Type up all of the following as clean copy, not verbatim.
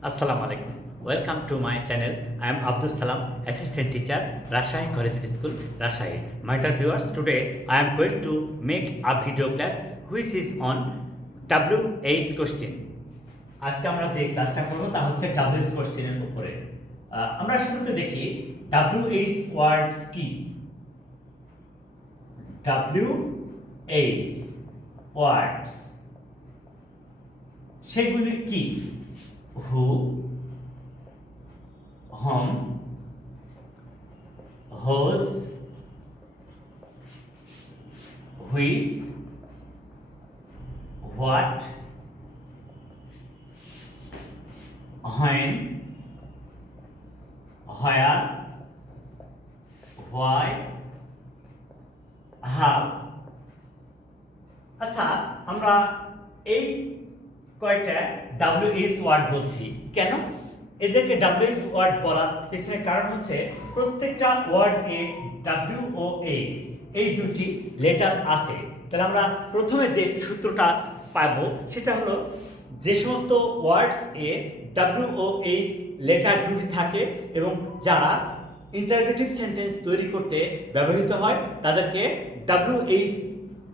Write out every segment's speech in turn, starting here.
Assalamu alaikum. Welcome to my channel. I am Abdus Salam, assistant teacher, Rajshahi Collegiate School, Rajshahi. My dear viewers, today I am going to make a video class which is on WH question. আজকে আমরা যে ক্লাসটা করব তা হচ্ছে WH কোশ্চেনের উপরে। আমরা শুরুতে দেখি WH ওয়ার্ডস কি। WH ওয়ার্ডস সেগুলি কি? Who, whom, whose, which, what, when, where, why, how। আচ্ছা, আমরা এই কয়টা WH ওয়ার্ড বলছি কেন? এদেরকে WH ওয়ার্ড বলার পিছনে কারণ হচ্ছে প্রত্যেকটা ওয়ার্ডে WOH এই দুটি লেটার আছে। তাহলে আমরা প্রথমে যে সূত্রটা পাবো সেটা হলো যে সমস্ত ওয়ার্ডস এ WOH লেটার দুটি থাকে এবং যারা ইন্টারোগেটিভ সেন্টেন্স তৈরি করতে ব্যবহৃত হয় তাদেরকে WH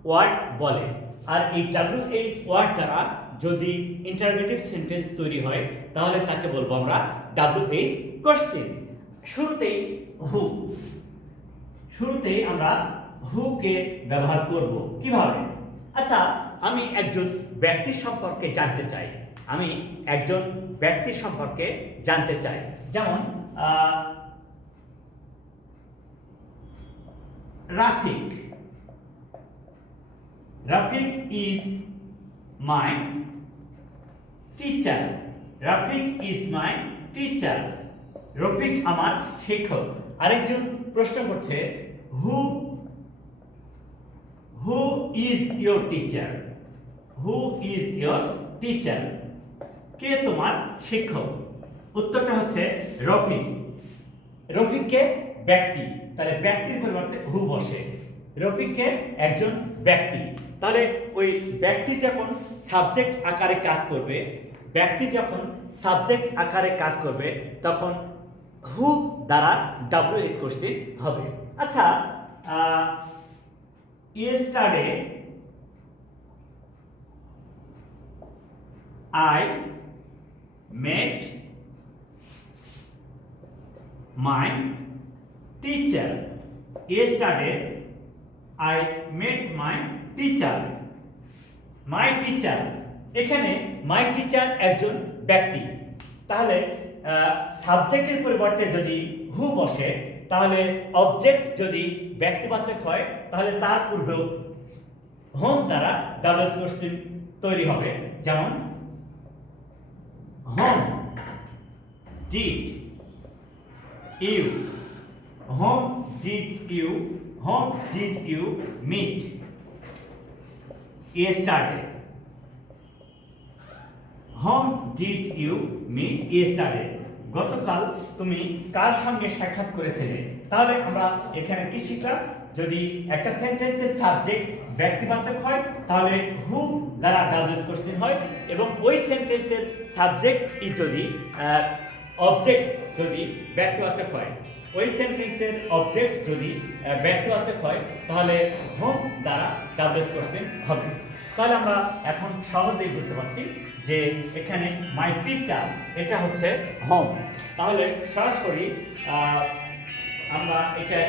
ওয়ার্ড বলে। আর এই WH ওয়ার্ড দ্বারা যদি ইন্টারোগেটিভ সেন্টেন্স তৈরি হয় তাহলে তাকে বলবো আমরা WH কোশ্চেন। শুরুতেই আমরা হু কে ব্যবহার করব কিভাবে? আচ্ছা, আমি একজন ব্যক্তির সম্পর্কে জানতে চাই যেমন Rafiq is my teacher. Rafiq is my teacher. Rafiq আমার শিক্ষক। আরেকজন প্রশ্ন করছে who is your teacher? Who is your teacher? কে তোমার শিক্ষক? উত্তরটা হচ্ছে রফিক। রফিককে ব্যক্তি, তাহলে ব্যক্তির পরিবর্তে হু বসে। রফিককে একজন ব্যক্তি, তাহলে ওই ব্যক্তি যখন সাবজেক্ট আকারে কাজ করবে তখন হু দ্বারা WH কোশ্চেন হবে। আচ্ছা, yesterday I met my teacher. Yesterday I met my teacher. My teacher, এখানে my teacher একজন ব্যক্তি, তাহলে সাবজেক্টের পরিবর্তে যদি হু বসে তাহলে অবজেক্ট যদি ব্যক্তিবাচক হয় তাহলে তার পূর্বেও হোম দ্বারা WH কোশ্চেন তৈরি হবে। যেমন whom did you, whom did you meet yesterday. Whom did you meet yesterday? গতকাল তুমি কার সঙ্গে সাক্ষাৎ করেছিলে? তাহলে আমরা এখানে কি শিখলাম? যদি একটা সেন্টেন্সের সাবজেক্ট ব্যক্তিবাচক হয় তাহলে হু দ্বারা WH কোশ্চেন হয় এবং ওই সেন্টেন্সের সাবজেক্ট যদি অবজেক্ট যদি ব্যক্তিবাচক হয়, ওই সেন্টেন্সের অবজেক্ট যদি ব্যক্তিবাচক হয় তাহলে হোম দ্বারা WH কোশ্চেন হবে। তাহলে আমরা এখন সহজেই বুঝতে পারছি যে এখানে মাই টিচার এটা হচ্ছে হোম, তাহলে সরাসরি আমরা এটা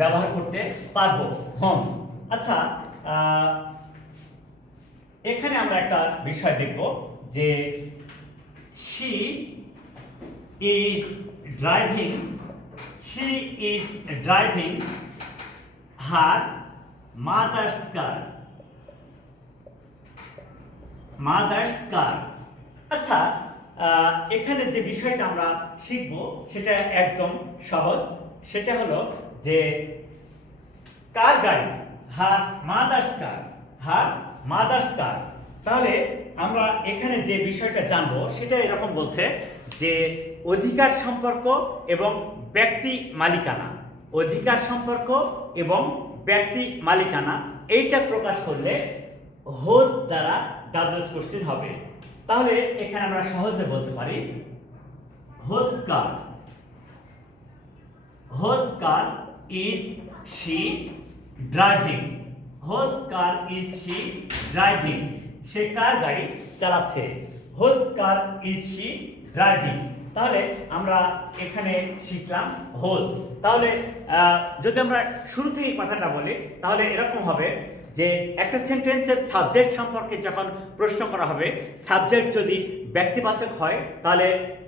ব্যবহার করতে পারবো হোম। আচ্ছা, এখানে আমরা একটা বিষয় দেখব যে she is driving her mother's car. আচ্ছা, এখানে যে বিষয়টা আমরা শিখব সেটা একদম সহজ। সেটা হলো যে কার গাড়ি? হার মাদার্স কার। তাহলে আমরা এখানে যে বিষয়টা জানবো সেটা এরকম বলছে যে অধিকার সম্পর্ক এবং ব্যক্তি মালিকানা এইটা প্রকাশ করলে হোজ দ্বারা WH কোশ্চেন হবে। তাহলে এখানে আমরা সহজে বলতে পারি whose car is she driving? whose car is she driving? সে কার গাড়ি চালাচ্ছে? whose car is she driving? তাহলে আমরা এখানে শিখলাম whose। তাহলে যদি আমরা শুরু থেকে কথাটা বলি তাহলে এরকম হবে যে একটা সেন্টেন্সের সাবজেক্ট সম্পর্কে যখন প্রশ্ন করা হবে, সাবজেক্ট যদি ব্যক্তিবাচক হয় তাহলে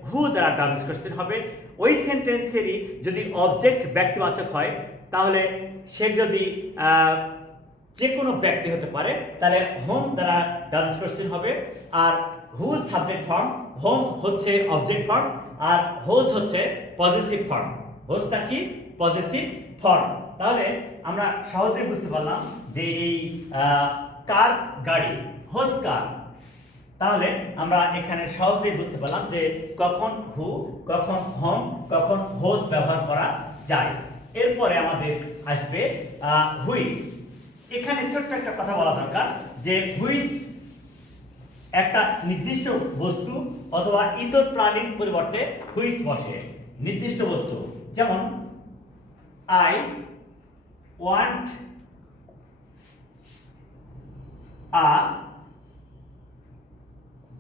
হু দ্বারা ডাবলস কোশ্চেন হবে। ওই সেন্টেন্সেরই যদি অবজেক্ট ব্যক্তিবাচক হয় তাহলে সে যদি যে কোনো ব্যক্তি হতে পারে তাহলে হোম দ্বারা ডাবলস কোশ্চেন হবে। আর হু সাবজেক্ট ফর্ম, হোম হচ্ছে অবজেক্ট ফর্ম, আর হোজ হচ্ছে পজিটিভ ফর্ম। হোজটা কি? Positive form. তাহলে আমরা সহজেই বুঝতে পারলাম যে এই কার গাড়ি, হোজ কার। তাহলে আমরা এখানে সহজেই বুঝতে পারলাম যে কখন হু, কখন হোম, কখন হোজ ব্যবহার করা যায়। এরপরে আমাদের আসবে হুইচ। এখানে ছোট্ট একটা কথা বলা দরকার যে হুইচ একটা নির্দিষ্ট বস্তু অথবা ইতর প্রাণীর পরিবর্তে হুইচ বসে। নির্দিষ্ট বস্তু যেমন I want a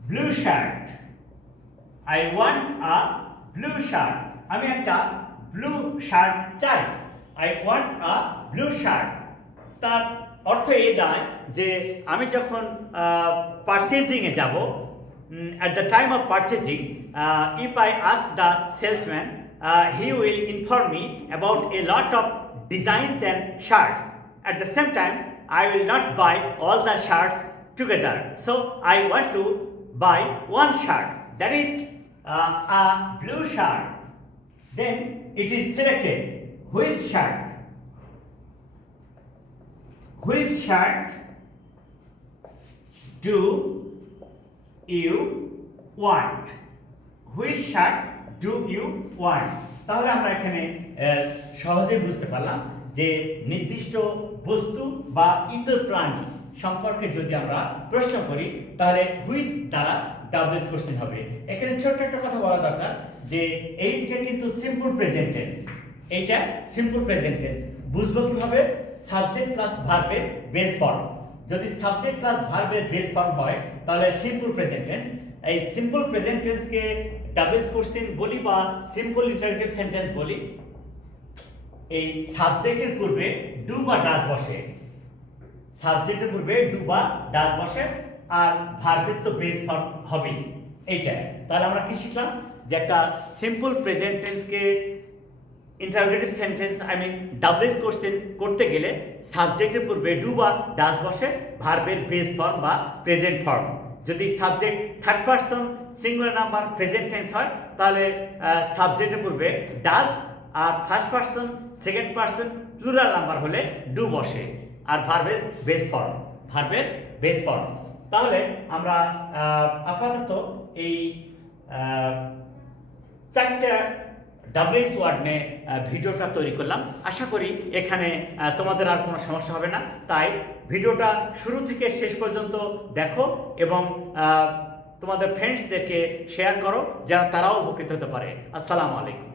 blue shirt. I want a blue shirt. আমি একটা ব্লু শার্ট চাই। I want a blue shirt. তার অর্থ এই দাঁড়ায় যে আমি যখন পারচেজিং এ যাব, at the time of purchasing, if I ask the salesman, he will inform me about a lot of designs and shirts. At the same time, I will not buy all the shirts together. So I want to buy one shirt, that is a blue shirt. Then it is selected which shirt. Which shirt do you want? Which shirt do you want? তাহলে আমরা এখানে সহজেই বুঝতে পারলাম যে নির্দিষ্ট বস্তু বা ইতর প্রাণী সম্পর্কে যদি আমরা প্রশ্ন করি তাহলে হুইচ দ্বারা ডাবলস কোশ্চেন হবে। এখানে ছোট্ট একটা কথা বলা দরকার যে এইটা কিন্তু সিম্পল প্রেজেন্ট টেন্স। এইটা সিম্পল প্রেজেন্ট টেন্স। বুঝবো কিভাবে? সাবজেক্ট প্লাস ভার্বের বেস ফর্ম। যদি সাবজেক্ট প্লাস ভার্বের বেস ফর্ম হয় তাহলে সিম্পল প্রেজেন্ট টেন্স। এই সিম্পল প্রেজেন্ট টেন্সকে ডাবলস কোশ্চেন বলি বা সিম্পল ইন্টারোগেটিভ সেন্টেন্স বলি। এই সাবজেক্টের পূর্বে ডু বা ডাজ বসে, সাবজেক্টের পূর্বে ডু বা ডাজ বসে, আর ভার্বের তো বেস ফর্ম হবেই। এইটা তাহলে আমরা কি শিখলাম যে একটা সিম্পল প্রেজেন্ট টেন্সকে ইন্টারোগেটিভ সেন্টেন্স ডাবলস কোশ্চেন করতে গেলে সাবজেক্টের পূর্বে ডু বা ডাজ বসে, ভার্বের বেস ফর্ম বা প্রেজেন্ট ফর্ম। যদি subject third person singular number present tense হয় তাহলে সাবজেক্টের পূর্বে ডাজ, আর first person second person plural number হলে ডু বসে, আর ভার্বের বেস ফর্ম, ভার্বের বেস ফর্ম। তাহলে আমরা আপাতত এই চারটা ডাবলস ওয়ার্ড নিয়ে ভিডিওটা তৈরি করলাম। আশা করি এখানে তোমাদের আর কোনো সমস্যা হবে না। তাই ভিডিওটা শুরু থেকে শেষ পর্যন্ত দেখো এবং তোমাদের ফ্রেন্ডসদেরকে শেয়ার করো যেন তারাও উপকৃত হতে পারে। আসসালামু আলাইকুম।